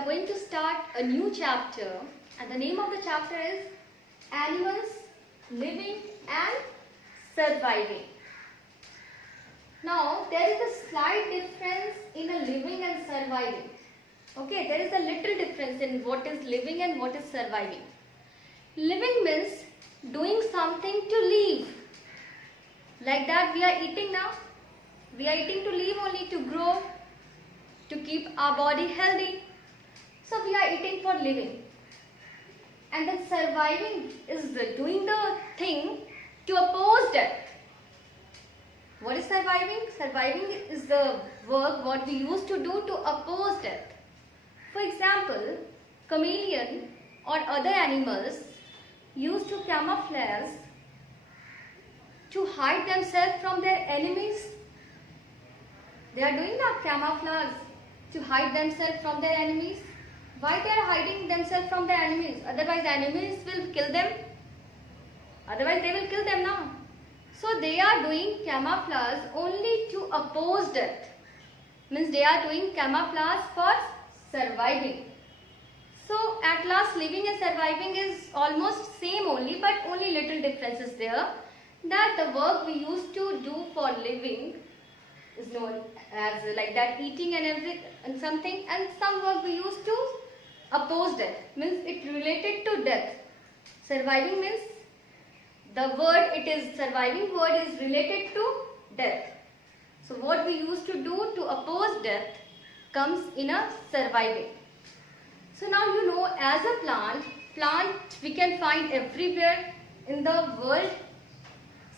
are going to start a new chapter, and the name of the chapter is Animals Living and Surviving. Now, there is a slight difference in a living and surviving. Okay, there is a little difference in what is living and what is surviving. Living means doing something to live. Like that we are eating now. We are eating to live only, to grow, to keep our body healthy. So we are eating for living. And then surviving is doing the thing to oppose death. What is surviving? Surviving is the work what we used to do to oppose death. For example, chameleon or other animals used to camouflage to hide themselves from their enemies. They are doing that camouflage to hide themselves from their enemies. Why they are hiding themselves from their enemies? Otherwise enemies will kill them. Otherwise they will kill them now. So they are doing camouflage only to oppose death. Means they are doing camouflage for surviving. So at last living and surviving is almost same only, but only little difference is there. That the work we used to do for living is known as like that eating and everything and something, and some work we used to oppose death, means it related to death. Surviving means the word, it is surviving word is related to death. So what we used to do to oppose death comes in a surviving. So now you know, as a plant we can find everywhere in the world.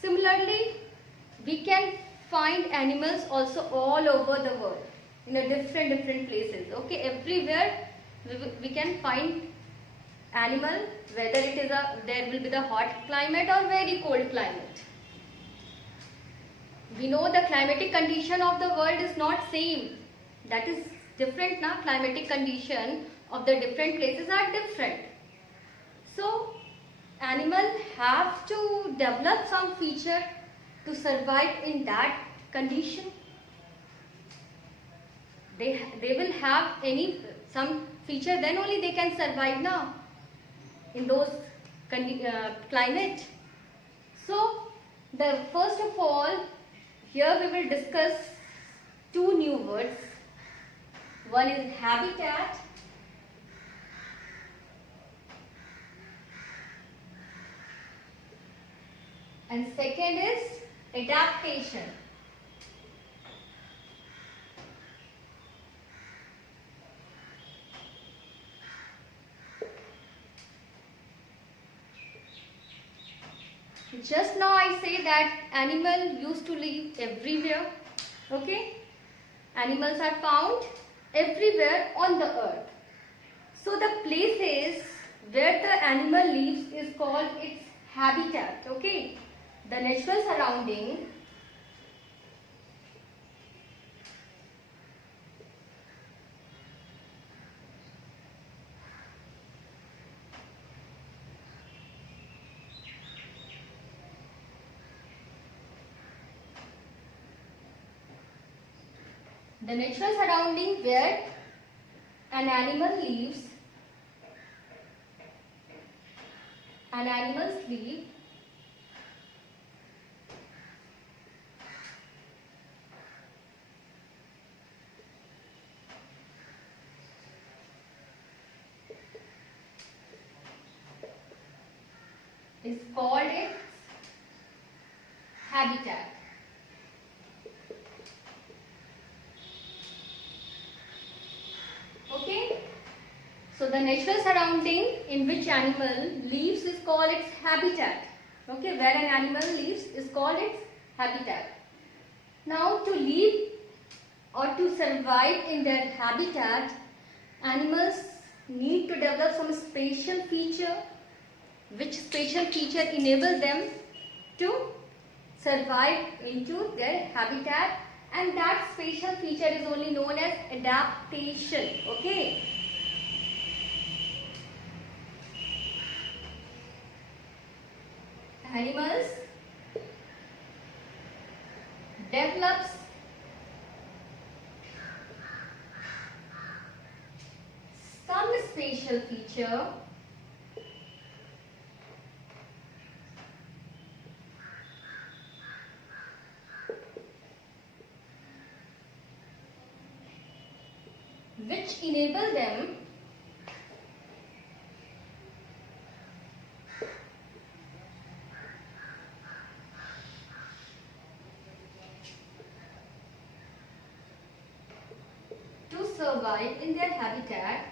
Similarly, we can find animals also all over the world in a different places. Okay, everywhere we can find animal, whether it is there will be the hot climate or very cold climate. We know the climatic condition of the world is not same. That is different now. Climatic condition of the different places are different. So animals have to develop some feature to survive in that condition. They will have some feature, then only they can survive now in those climate. So the first of all, here we will discuss two new words. One is habitat and second is adaptation. Just now I say that animal used to live everywhere. Okay? Animals are found everywhere on the earth. So the places where the animal lives is called its habitat. Okay? The natural surrounding where an animal lives, and animals live is called its habitat. Okay? So the natural surrounding in which animal lives is called its habitat. Okay? Where an animal lives is called its habitat. Now to live or to survive in their habitat, animals need to develop some special feature, which special feature enable them to survive into their habitat, and that special feature is only known as adaptation. Okay? Animals special feature. Which enable them to survive in their habitat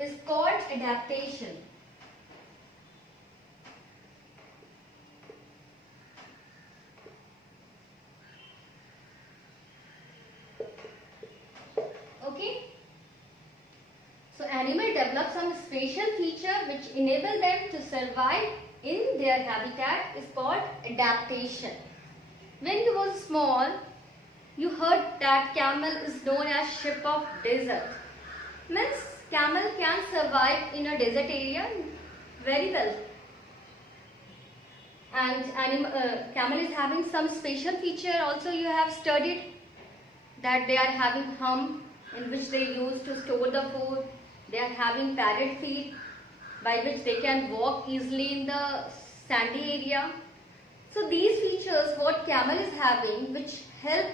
is called adaptation. Okay? So animal develop some special feature which enable them to survive in their habitat is called adaptation. When you was small, you heard that camel is known as ship of desert. Means camel can survive in a desert area very well. And camel is having some special feature also you have studied, that they are having hump in which they use to store the food. They are having padded feet by which they can walk easily in the sandy area. So these features what camel is having which help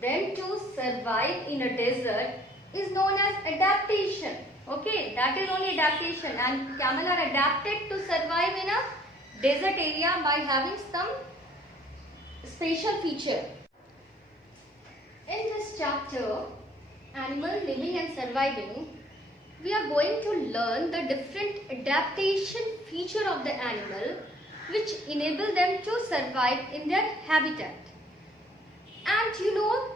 them to survive in a desert is known as adaptation. Okay, that is only adaptation, and camel are adapted to survive in a desert area by having some special feature. In this chapter, animal living and surviving, we are going to learn the different adaptation feature of the animal which enable them to survive in their habitat. And you know,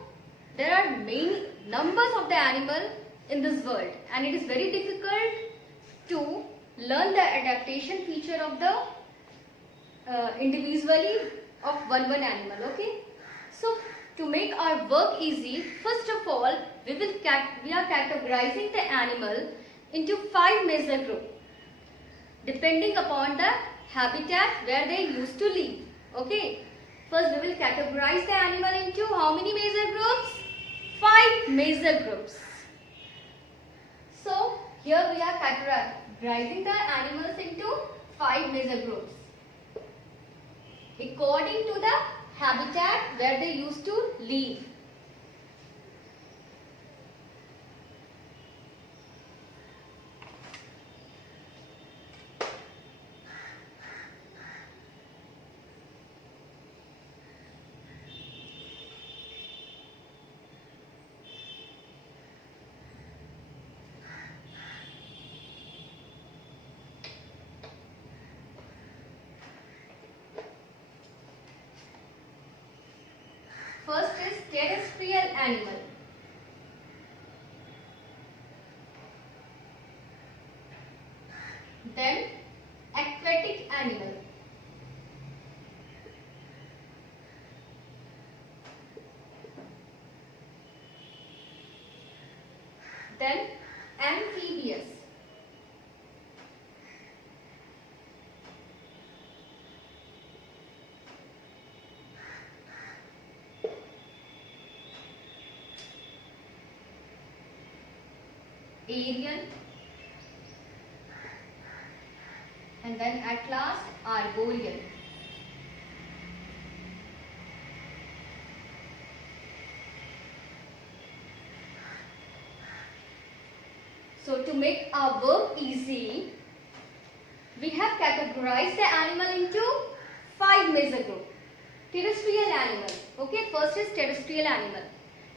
there are many numbers of the animal in this world, and it is very difficult to learn the adaptation feature of the individually of one animal. Okay, so to make our work easy, first of all we are categorizing the animal into 5 major groups depending upon the habitat where they used to live. Okay, first we will categorize the animal into how many major groups? 5 major groups. So here we are categorizing the animals into 5 major groups according to the habitat where they used to live. First is terrestrial animal. Then aquatic animal. Then amphibious. Aerial, and then at last arboreal. So to make our work easy, we have categorized the animal into 5 major groups. Terrestrial animal. Okay, first is terrestrial animal.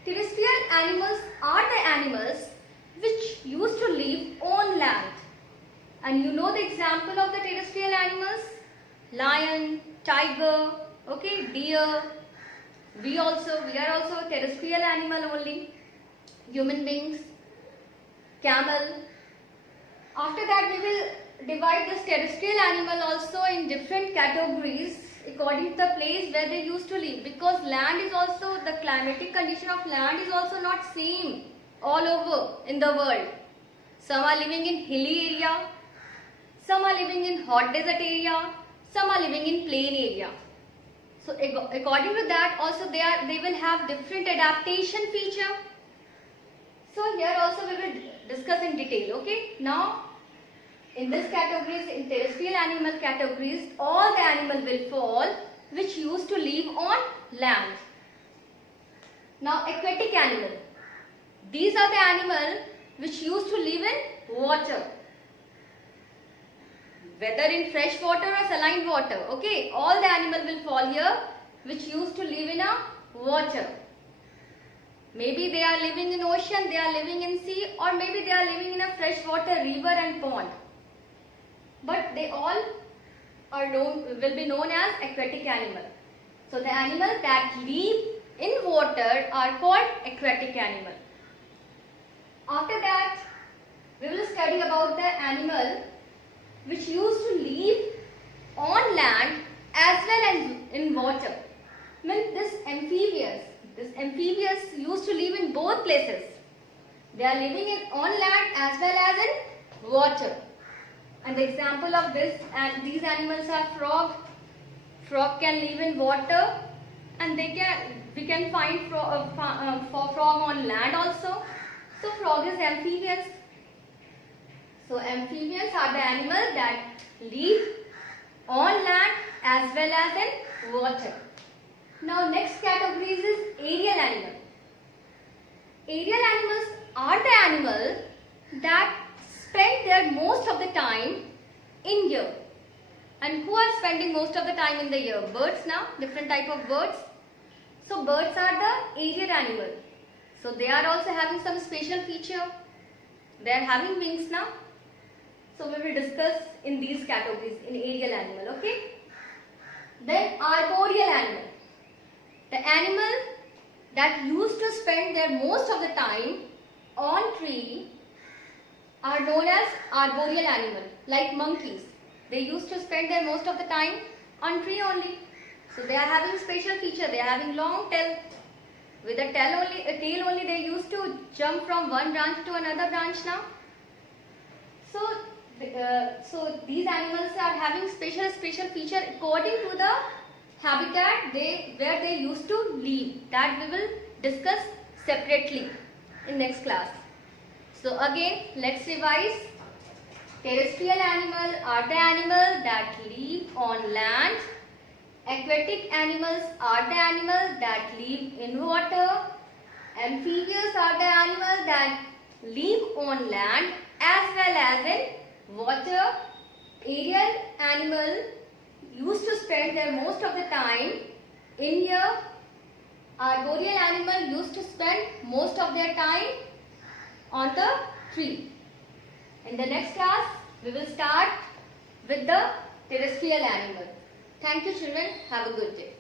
Terrestrial animals are the animals which used to live on land. And you know the example of the terrestrial animals? Lion, tiger, okay, deer. We are also a terrestrial animal only. Human beings, camel. After that we will divide this terrestrial animal also in different categories according to the place where they used to live, because land is also, the climatic condition of land is also not same all over in the world. Some are living in hilly area, some are living in hot desert area, some are living in plain area. So according to that also they will have different adaptation feature. So here also we will discuss in detail. Okay. Now in this categories, in terrestrial animal categories, all the animal will fall which used to live on land. Now aquatic animal. These are the animal which used to live in water. Whether in fresh water or saline water. Okay. All the animal will fall here which used to live in a water. Maybe they are living in ocean, they are living in sea, or maybe they are living in a fresh water river and pond. But they all will be known as aquatic animal. So the animals that live in water are called aquatic animal. After that, we will study about the animal which used to live on land as well as in water. Means this amphibious used to live in both places. They are living on land as well as in water. And the example of these animals are frog. Frog can live in water, and we can find frog on land also. So frog is amphibious. So amphibians are the animals that live on land as well as in water. Now next category is aerial animal. Aerial animals are the animals that spend their most of the time in year. And who are spending most of the time in the year? Birds now, different type of birds. So birds are the aerial animal. So they are also having some special feature. They are having wings now. So we will discuss in these categories in aerial animal. Okay. Then arboreal animal. The animal that used to spend their most of the time on tree are known as arboreal animal, like monkeys. They used to spend their most of the time on tree only. So they are having special feature. They are having long tail. With a tail only they used to jump from one branch to another branch now. So these animals are having special feature according to the habitat where they used to live. That we will discuss separately in next class. So again, let's revise. Terrestrial animal are the animals that live on land. Aquatic animals are the animals that live in water. Amphibious are the animals that live on land as well as in water. Aerial animal used to spend their most of the time in here. Arboreal animal used to spend most of their time on the tree. In the next class, we will start with the terrestrial animal. Thank you children. Have a good day.